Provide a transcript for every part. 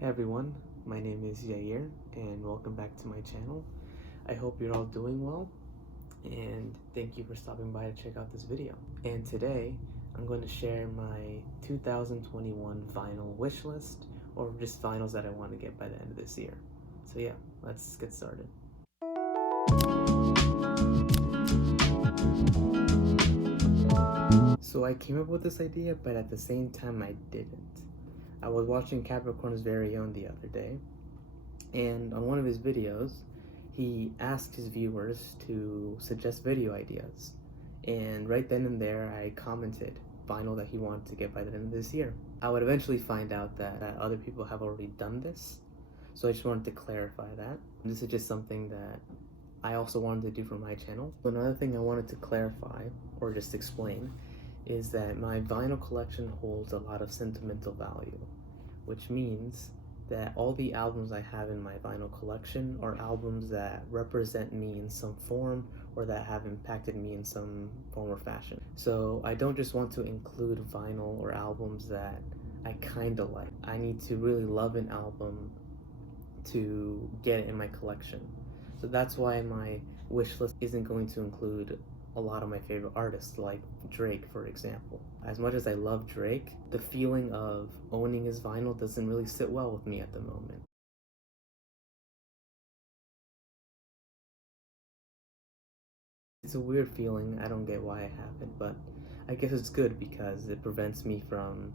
Hey everyone, my name is Yair and welcome back to my channel. I hope you're all doing well and thank you for stopping by to check out this video. And today I'm going to share my 2021 vinyl wish list, or just vinyls that I want to get by the end of this year. So yeah, let's get started. So I came up with this idea, but at the same time I didn't. I was watching Capricorn's Very Own the other day, and on one of his videos, he asked his viewers to suggest video ideas. And right then and there, I commented vinyl that he wanted to get by the end of this year. I would eventually find out that other people have already done this, so I just wanted to clarify that. This is just something that I also wanted to do for my channel. So another thing I wanted to clarify, or just explain, is that my vinyl collection holds a lot of sentimental value, which means that all the albums I have in my vinyl collection are albums that represent me in some form or that have impacted me in some form or fashion. So I don't just want to include vinyl or albums that I kinda like. I need to really love an album to get it in my collection. So that's why my wish list isn't going to include a lot of my favorite artists, like Drake, for example. As much as I love Drake, the feeling of owning his vinyl doesn't really sit well with me at the moment. It's a weird feeling. I don't get why I have it, but I guess it's good because it prevents me from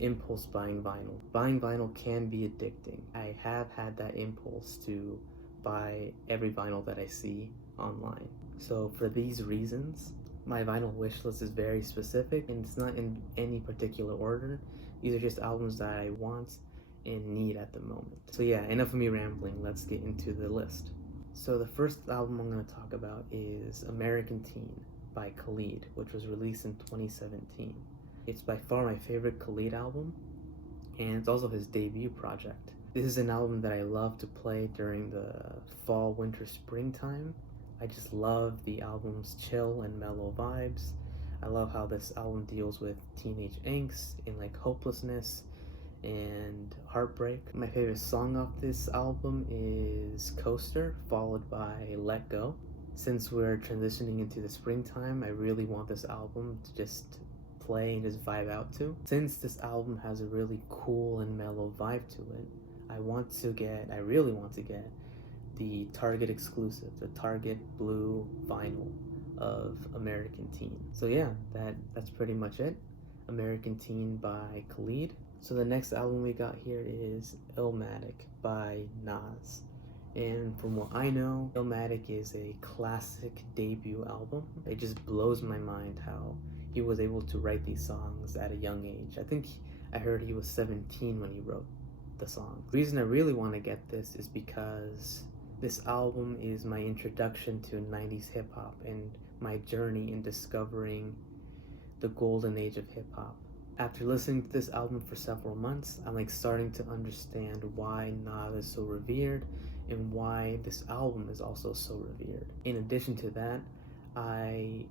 impulse buying vinyl. Buying vinyl can be addicting. I have had that impulse to buy every vinyl that I see online. So for these reasons, my vinyl wish list is very specific and it's not in any particular order. These are just albums that I want and need at the moment. So yeah, enough of me rambling. Let's get into the list. So the first album I'm going to talk about is American Teen by Khalid, which was released in 2017. It's by far my favorite Khalid album, and it's also his debut project. This is an album that I love to play during the fall, winter, springtime. I just love the album's chill and mellow vibes. I love how this album deals with teenage angst and like hopelessness and heartbreak. My favorite song off this album is Coaster, followed by Let Go. Since we're transitioning into the springtime, I really want this album to just play and just vibe out to. Since this album has a really cool and mellow vibe to it, I really want to get the Target exclusive, the Target blue vinyl of American Teen. So yeah, that's pretty much it. American Teen by Khalid. So the next album we got here is Ilmatic by Nas. And from what I know, Ilmatic is a classic debut album. It just blows my mind how he was able to write these songs at a young age. I heard he was 17 when he wrote the song. The reason I really want to get this is because this album is my introduction to 90s hip hop and my journey in discovering the golden age of hip hop. After listening to this album for several months, I'm like starting to understand why Nas is so revered and why this album is also so revered. In addition to that, I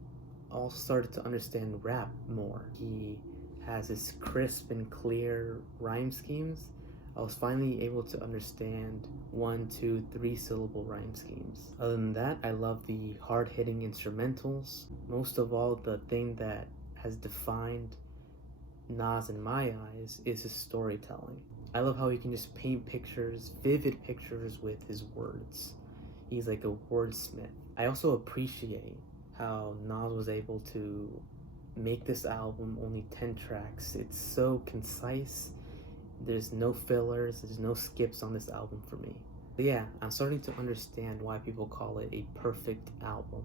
also started to understand rap more. He has this crisp and clear rhyme schemes. I was finally able to understand 1, 2, 3 syllable rhyme schemes. Other than that, I love the hard-hitting instrumentals. Most of all, the thing that has defined Nas in my eyes is his storytelling. I love how he can just paint pictures, vivid pictures with his words. He's like a wordsmith. I also appreciate how Nas was able to make this album only 10 tracks. It's so concise. There's no fillers, there's no skips on this album for me. But yeah, I'm starting to understand why people call it a perfect album.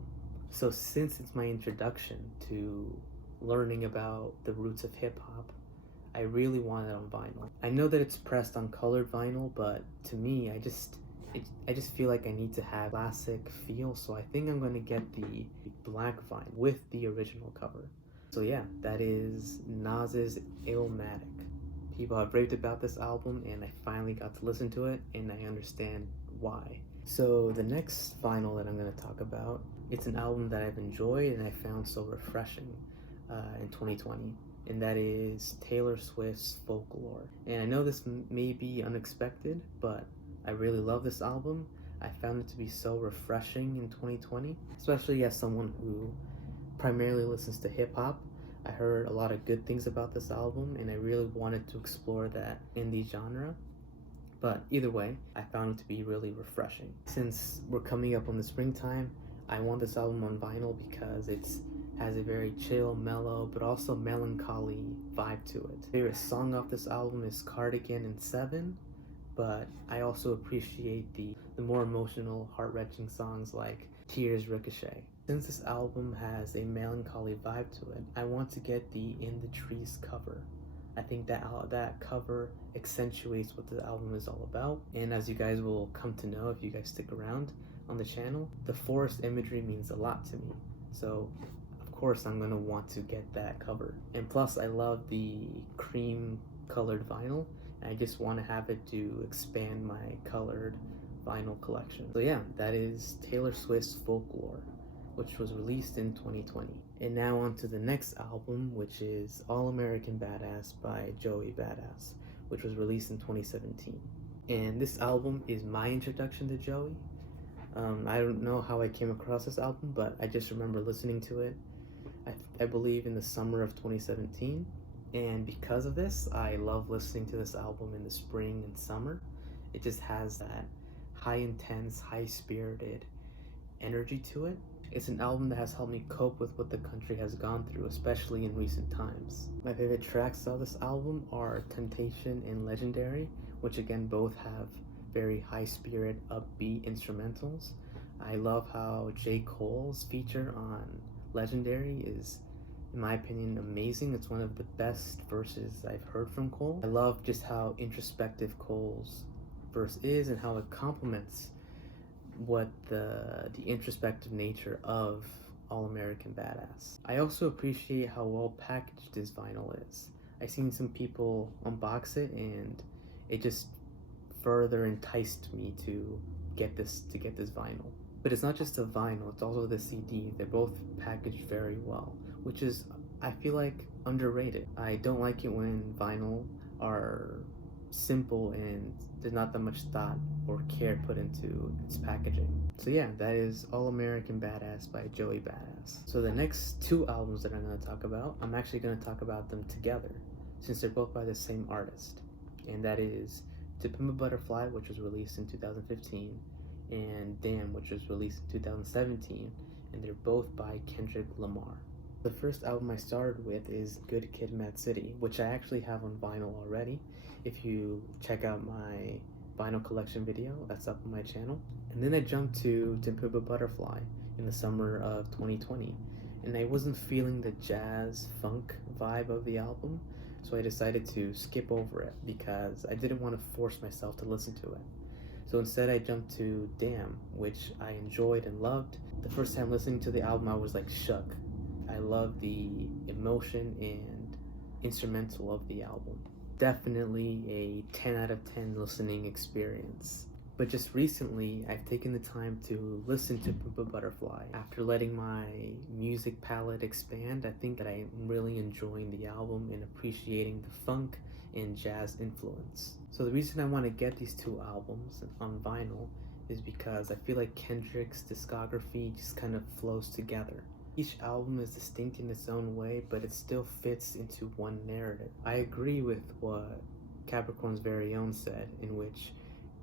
So since it's my introduction to learning about the roots of hip-hop, I really want it on vinyl. I know that it's pressed on colored vinyl, but to me, I just feel like I need to have classic feel, so I think I'm going to get the black vinyl with the original cover. So yeah, that is Nas's Illmatic. People have raved about this album, and I finally got to listen to it, and I understand why. So the next vinyl that I'm going to talk about, it's an album that I've enjoyed and I found so refreshing in 2020. and that is Taylor Swift's Folklore. And I know this may be unexpected, but I really love this album. I found it to be so refreshing in 2020, especially as someone who primarily listens to hip hop. I heard a lot of good things about this album, and I really wanted to explore that indie genre. But either way, I found it to be really refreshing. Since we're coming up on the springtime, I want this album on vinyl because it has a very chill, mellow, but also melancholy vibe to it. Favorite song off this album is Cardigan and Seven, but I also appreciate the more emotional, heart-wrenching songs like Tears Ricochet. Since this album has a melancholy vibe to it, I want to get the In the Trees cover. I think that cover accentuates what the album is all about, and as you guys will come to know if you guys stick around on the channel, the forest imagery means a lot to me. So of course I'm gonna want to get that cover. And plus I love the cream colored vinyl, and I just want to have it to expand my colored vinyl collection. So yeah, that is Taylor Swift's Folklore, which was released in 2020. And now on to the next album, which is All American Badass by Joey Badass, which was released in 2017. And this album is my introduction to Joey. I don't know how I came across this album, but I just remember listening to it, I believe in the summer of 2017. And because of this, I love listening to this album in the spring and summer. It just has that high intense, high spirited energy to it. It's an album that has helped me cope with what the country has gone through, especially in recent times. My favorite tracks of this album are Temptation and Legendary, which again both have very high spirit, upbeat instrumentals. I love how J. Cole's feature on Legendary is, in my opinion, amazing. It's one of the best verses I've heard from Cole. I love just how introspective Cole's verse is and how it complements what the introspective nature of All American Badass. I also appreciate how well packaged this vinyl is. I've seen some people unbox it, and it just further enticed me to get this vinyl. But it's not just a vinyl, it's also the CD. They're both packaged very well, which is, I feel like, underrated. I don't like it when vinyl are simple and there's not that much thought or care put into its packaging. So yeah, that is All American Badass by Joey Badass. So the next two albums that I'm going to talk about, I'm actually going to talk about them together since they're both by the same artist. And that is To Pimp a Butterfly, which was released in 2015, and Damn, which was released in 2017, and they're both by Kendrick Lamar. The first album I started with is Good Kid, Mad City, which I actually have on vinyl already. If you check out my vinyl collection video, that's up on my channel. And then I jumped to Pimp a Butterfly in the summer of 2020, and I wasn't feeling the jazz funk vibe of the album, so I decided to skip over it because I didn't want to force myself to listen to it. So instead I jumped to Damn, which I enjoyed and loved. The first time listening to the album I was like shook. I love the emotion and instrumental of the album. Definitely a 10 out of 10 listening experience. But just recently, I've taken the time to listen to Pimp a Butterfly. After letting my music palette expand, I think that I'm really enjoying the album and appreciating the funk and jazz influence. So the reason I want to get these two albums on vinyl is because I feel like Kendrick's discography just kind of flows together. Each album is distinct in its own way, but it still fits into one narrative. I agree with what Capricorn's Very Own said, in which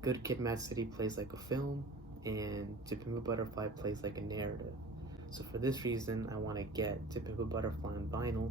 Good Kid, Mad City plays like a film, and To Pimp a Butterfly plays like a narrative. So for this reason, I want to get To Pimp a Butterfly on vinyl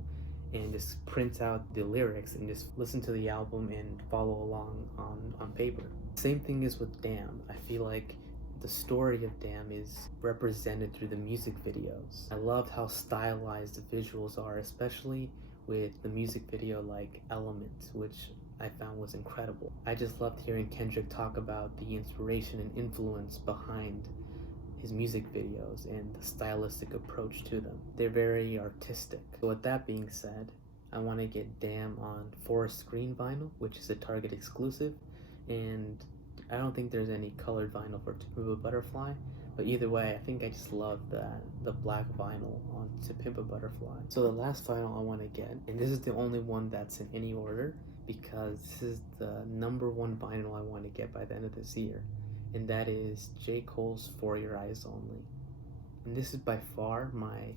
and just print out the lyrics and just listen to the album and follow along on paper. Same thing is with Damn. I feel like the story of Damn is represented through the music videos. I loved how stylized the visuals are, especially with the music video like Element, which I found was incredible. I just loved hearing Kendrick talk about the inspiration and influence behind his music videos and the stylistic approach to them. They're very artistic. So with that being said, I want to get Damn on forest green vinyl, which is a Target exclusive, and I don't think there's any colored vinyl for To Pimp a Butterfly, But either way, I think I just love the black vinyl on To Pimp a Butterfly. So the last vinyl I want to get, and this is the only one that's in any order, because this is the #1 vinyl I want to get by the end of this year, and that is J. Cole's For Your Eyes Only. And this is by far my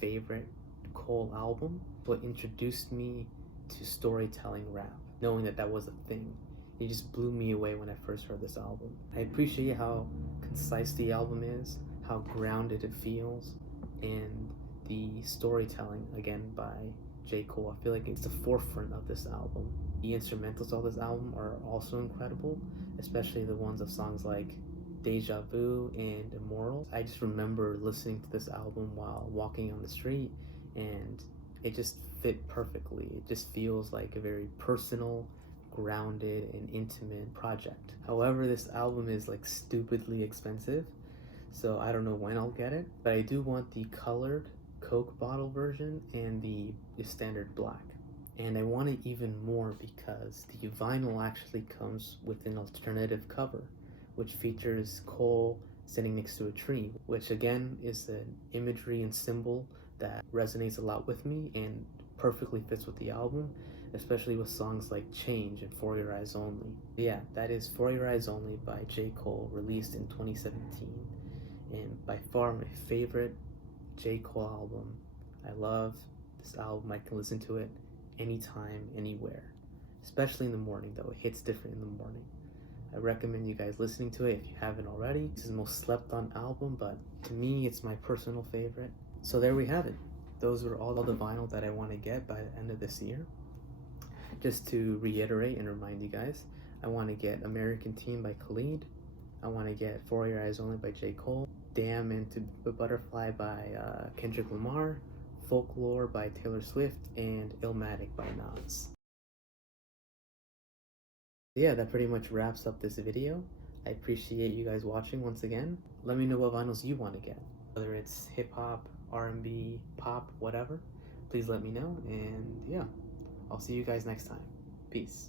favorite Cole album. What introduced me to storytelling rap, knowing that that was a thing. It just blew me away when I first heard this album. I appreciate how concise the album is, how grounded it feels, and the storytelling, again, by J. Cole. I feel like it's the forefront of this album. The instrumentals of this album are also incredible, especially the ones of songs like Deja Vu and Immoral. I just remember listening to this album while walking on the street, and it just fit perfectly. It just feels like a very personal, grounded, and intimate project. However, this album is like stupidly expensive, so I don't know when I'll get it, but I do want the colored Coke bottle version and the standard black. And I want it even more because the vinyl actually comes with an alternative cover, which features Cole sitting next to a tree, which again is an imagery and symbol that resonates a lot with me and perfectly fits with the album, especially with songs like Change and For Your Eyes Only. Yeah, that is For Your Eyes Only by J. Cole, released in 2017, and by far my favorite J. Cole album. I love this album. I can listen to it anytime, anywhere, especially in the morning though. It hits different in the morning. I recommend you guys listening to it if you haven't already. This is the most slept on album, but to me it's my personal favorite. So there we have it. Those were all the vinyl that I want to get by the end of this year. Just to reiterate and remind you guys, I want to get American Team by Khalid. I want to get For Your Eyes Only by J. Cole. Damn and To Pimp a Butterfly by Kendrick Lamar. Folklore by Taylor Swift, and Ilmatic by Nas. Yeah, that pretty much wraps up this video. I appreciate you guys watching once again. Let me know what vinyls you want to get, whether it's hip-hop, R&B, pop, whatever. Please let me know, and yeah, I'll see you guys next time. Peace.